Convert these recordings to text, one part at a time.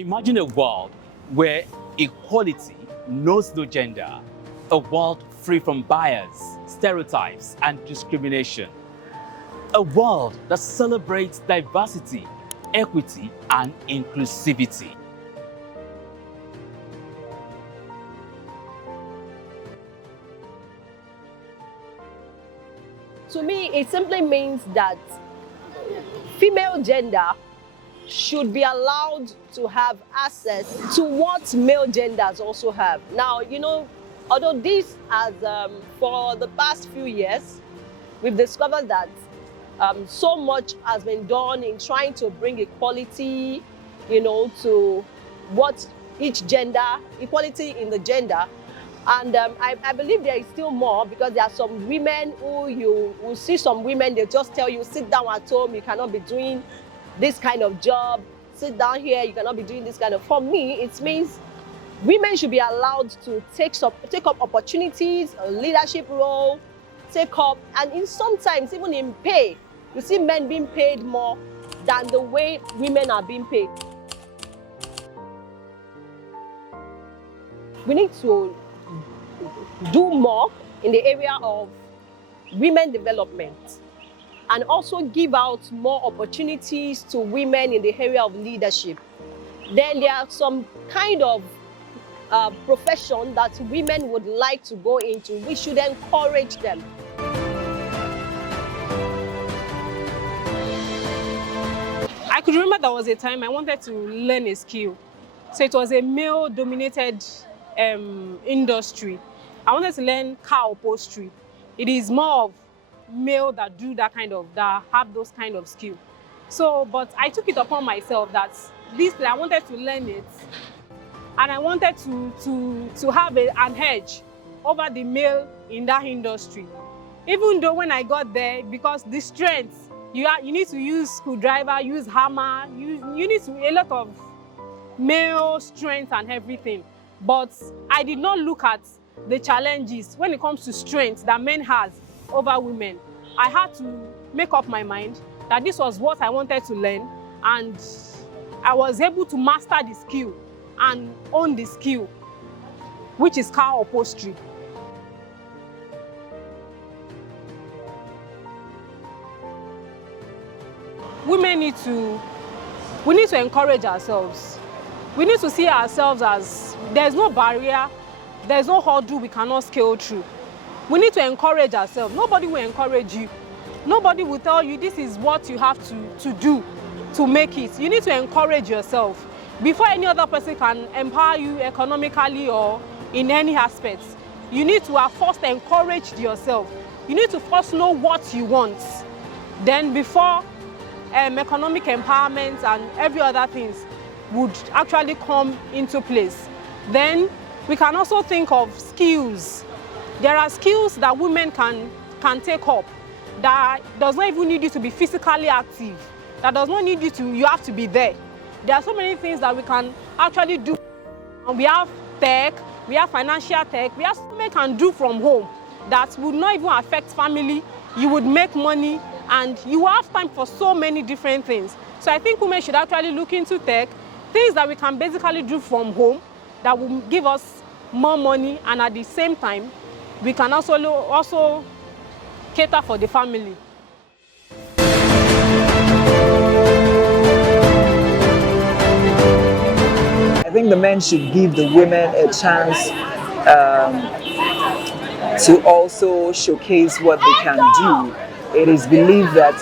Imagine a world where equality knows no gender, a world free from bias, stereotypes, and discrimination. A world that celebrates diversity, equity, and inclusivity. To me, it simply means that female gender should be allowed to have access to what male genders also have. Now, although this has, for the past few years, we've discovered that so much has been done in trying to bring equality, to what each gender, equality in the gender. And I believe there is still more, because there are some women who you will see some women, they just tell you, sit down at home, you cannot be doing this kind of job, sit down here, you cannot be doing this kind of. For me, it means women should be allowed to take up opportunities, a leadership role, take up, and sometimes even in pay, you see men being paid more than the way women are being paid. We need to do more in the area of women development, and also give out more opportunities to women in the area of leadership. Then there are some kind of profession that women would like to go into. We should encourage them. I could remember there was a time I wanted to learn a skill. So it was a male-dominated industry. I wanted to learn car upholstery. It is more of male that have those kind of skills. So, but I took it upon myself that I wanted to learn it, and I wanted to have an edge over the male in that industry. Even though when I got there, because the strength, you need to use screwdriver, use hammer, you need a lot of male strength and everything. But I did not look at the challenges when it comes to strength that men has over women. I had to make up my mind that this was what I wanted to learn, and I was able to master the skill and own the skill, which is car upholstery. We need to encourage ourselves. We need to see ourselves as there's no barrier, there's no hurdle we cannot scale through. We need to encourage ourselves. Nobody will encourage you. Nobody will tell you this is what you have to do to make it. You need to encourage yourself before any other person can empower you economically or in any aspects. You need to first encourage yourself. You need to first know what you want. Then before economic empowerment and every other things would actually come into place. Then we can also think of skills. There are skills that women can take up that does not even need you to be physically active. That does not need you have to be there. There are so many things that we can actually do. And we have tech, we have financial tech, we have so many can do from home that would not even affect family. You would make money, and you have time for so many different things. So I think women should actually look into tech, things that we can basically do from home that will give us more money, and at the same time, we can also cater for the family. I think the men should give the women a chance to also showcase what they can do. It is believed that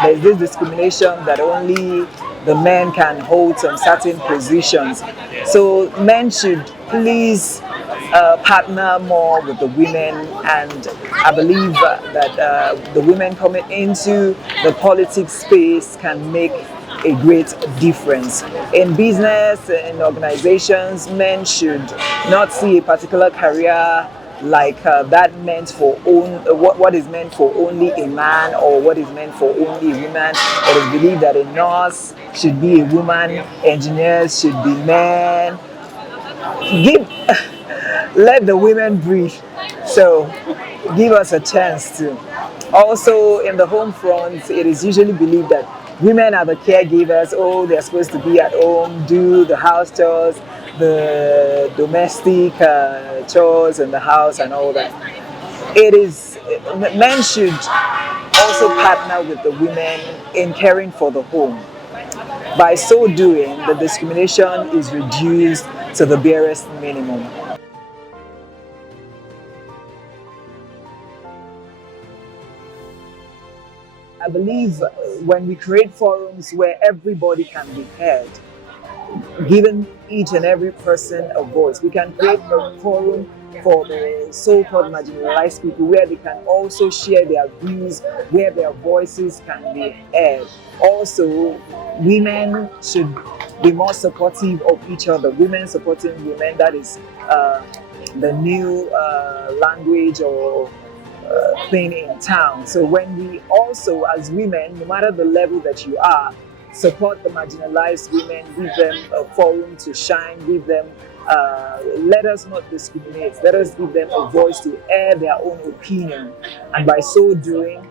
there's this discrimination that only the men can hold some certain positions. So men should please partner more with the women, and I believe that the women coming into the politics space can make a great difference. In business, in organizations, men should not see a particular career like that meant for what is meant for only a man, or what is meant for only a woman. It is believed that a nurse should be a woman, engineers should be men. Let the women breathe. So give us a chance to. Also, in the home front, it is usually believed that Women are the caregivers. Oh, they're supposed to be at home, do the house chores, the domestic chores in the house and all that. It is, men should also partner with the women in caring for the home. By so doing, the discrimination is reduced to the barest minimum. I believe when we create forums where everybody can be heard, giving each and every person a voice, we can create a forum for the so-called marginalized people where they can also share their views, where their voices can be heard. Also, women should be more supportive of each other. Women supporting women, that is the new language or thing in town. So when we also, as women, no matter the level that you are, support the marginalized women, give them a forum to shine, give them, let us not discriminate, let us give them a voice to air their own opinion. And by so doing,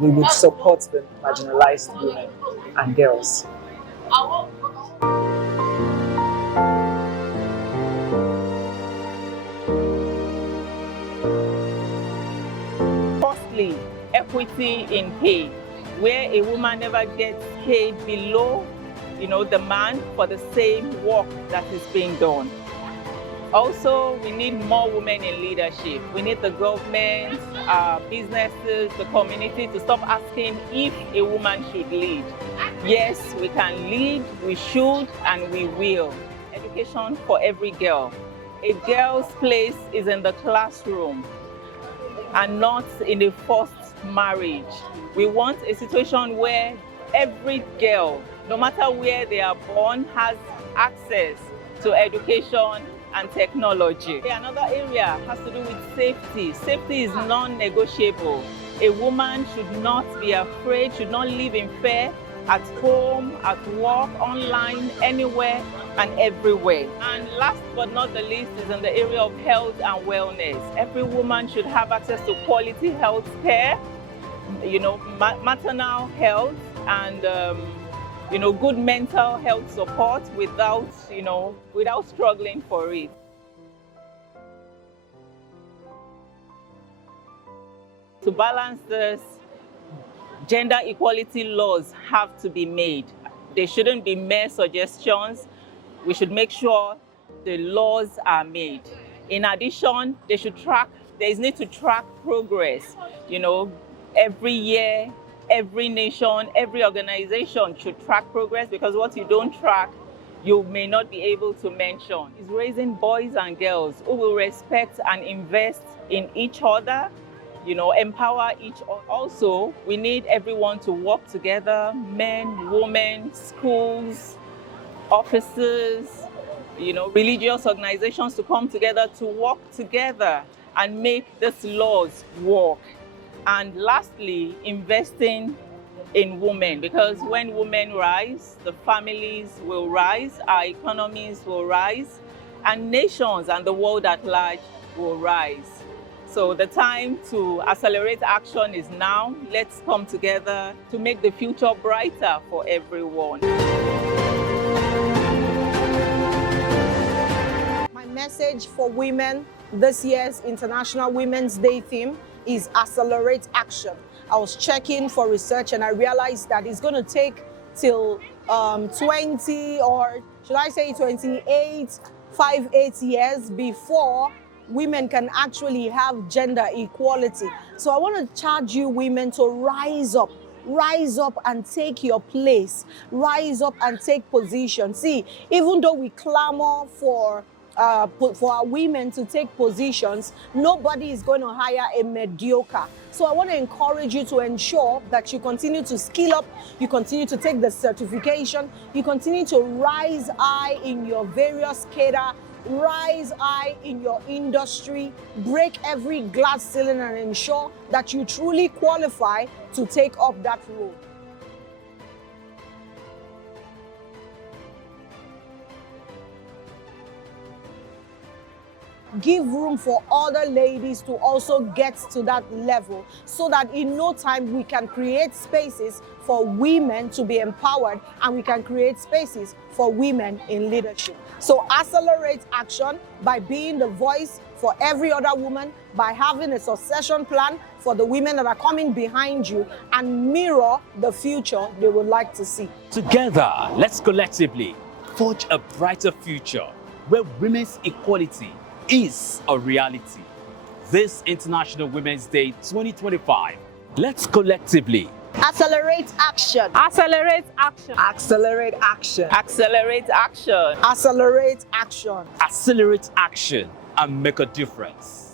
we would support the marginalized women and girls. Firstly, equity in pay, where a woman never gets paid below, the man for the same work that is being done. Also, we need more women in leadership. We need the government, businesses, the community to stop asking if a woman should lead. Yes, we can lead, we should, and we will. Education for every girl. A girl's place is in the classroom and not in a forced marriage. We want a situation where every girl, no matter where they are born, has access to education and technology. Another area has to do with safety. Safety is non-negotiable. A woman should not be afraid, should not live in fear at home, at work, online, anywhere and everywhere. And last but not the least is in the area of health and wellness. Every woman should have access to quality health care, maternal health and good mental health support without struggling for it. To balance this, gender equality laws have to be made. They shouldn't be mere suggestions. We should make sure the laws are made. In addition, there is need to track progress. Every year, every nation, every organization should track progress, because what you don't track, you may not be able to mention. It's raising boys and girls who will respect and invest in each other, empower each other. Also, we need everyone to work together, men, women, schools, offices, religious organizations to come together to work together and make these laws work. And lastly, investing in women, because when women rise, the families will rise, our economies will rise, and nations and the world at large will rise. So the time to accelerate action is now. Let's come together to make the future brighter for everyone. My message for women this year's International Women's Day theme is accelerate action. I was checking for research and I realized that it's going to take till 20, or should I say 58 years before women can actually have gender equality. So I want to charge you women to rise up and take your place, rise up and take position. See, even though we clamor for our women to take positions, nobody is going to hire a mediocre. So I want to encourage you to ensure that you continue to skill up, you continue to take the certification, you continue to rise high in your various cadre, rise high in your industry, break every glass ceiling and ensure that you truly qualify to take up that role. give room for other ladies to also get to that level, so that in no time we can create spaces for women to be empowered, and we can create spaces for women in leadership. So accelerate action by being the voice for every other woman, by having a succession plan for the women that are coming behind you, and mirror the future they would like to see. Together, let's collectively forge a brighter future where women's equality is a reality. This International Women's Day 2025, let's collectively Accelerate action. Accelerate action. Accelerate action. Accelerate action. Accelerate action. accelerate action and make a difference.